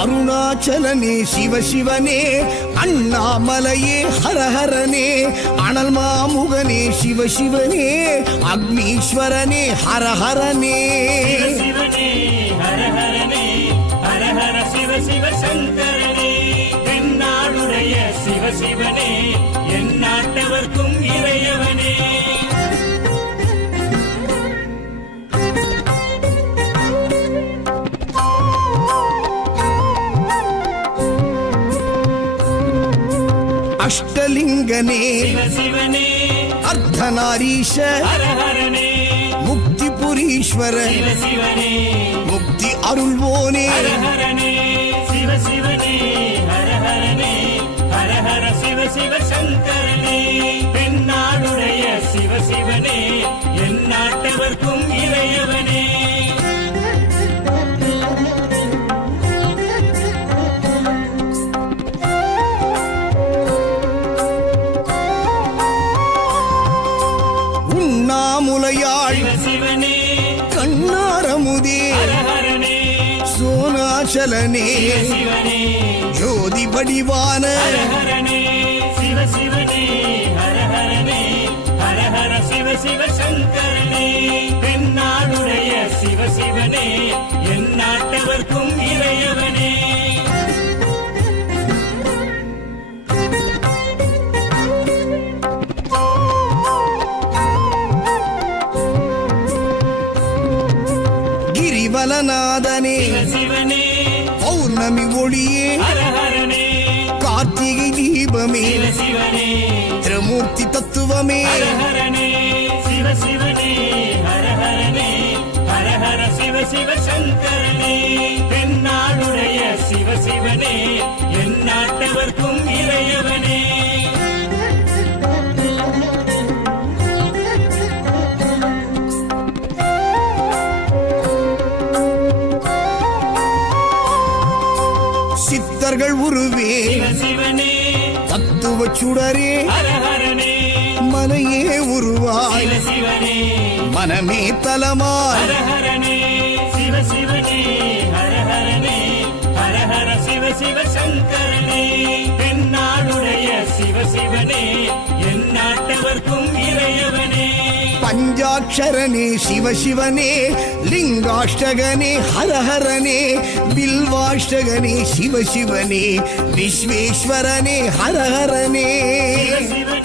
அருணாச்சலனே சிவசிவனே, அண்ணாமலையே ஹரஹரனே, அனல் மாமுகனே சிவசிவனே, அக்னீஸ்வரனே ஹரஹரனே. சிவசிவனே ஹரஹரனே, ஹரஹர சிவ சிவ சங்கரனே, தென்னாடுடைய சிவசிவனே, என் நாட்டவர்க்கும் இறையவனே. அஷ்டலிங்கனே சிவசிவனே, அர்த்தநாரீஷ ஹரஹரனே, முக்திபுரீஸ்வர சிவசிவனே, முக்தி அருள்வோனே. ஹரஹரனே சிவசிவனே, ஹரஹரனே, ஹரஹர சிவ சிவ சங்கரனே, தென்னாடுடைய சிவசிவனே, என் நாட்டவர்க்கும் இறையவனே. உண்ணாமுலையாள் சிவசிவனே, கண்ணாரமுதே ஹரஹரனே, சோனாச்சலனே சிவசிவனே, ஜோதி வடிவான ஹரஹரனே சிவசிவனே, ஹரஹரனே, ஹரஹர சிவ சிவ சங்கரனே, தென்னாடுடைய சிவசிவனே, என் நாட்டவர்க்கும் இறையவனே. கிரிவலநாதனே சிவசிவனே, பௌர்ணமி ஒளியே ஹரஹரனே, கார்த்திகை தீபமே சிவசிவனே, திரமூர்த்தி தத்துவமே. ஹரஹரனே சிவசிவனே, ஹரஹரனே, ஹரஹர சிவ சிவ சங்கரனே, தென்னாடுடைய சிவசிவனே, என் நாட்டவர்க்கும் இறையவனே. சித்தர்கள் உருவே சிவசிவனே, தத்துவ சுடரே ஹரஹரனே, மனையே உருவாய் சிவசிவனே, மனமே தலமாய். ஹரஹரனே சிவசிவனே, ஹரஹரனே, ஹரஹர சிவ சிவ சங்கரனே, தென்னாடுடைய சிவசிவனே, என் நாட்டவர்க்கும் இறையவனே. பஞ்சாட்சரனே சிவசிவனே, லிங்காஷ்டகனே ஹரஹரனே, பில்வாஷ்டகனே சிவசிவனே, விஸ்வேஸ்வரனே ஹரஹரனே. சிவசிவனே,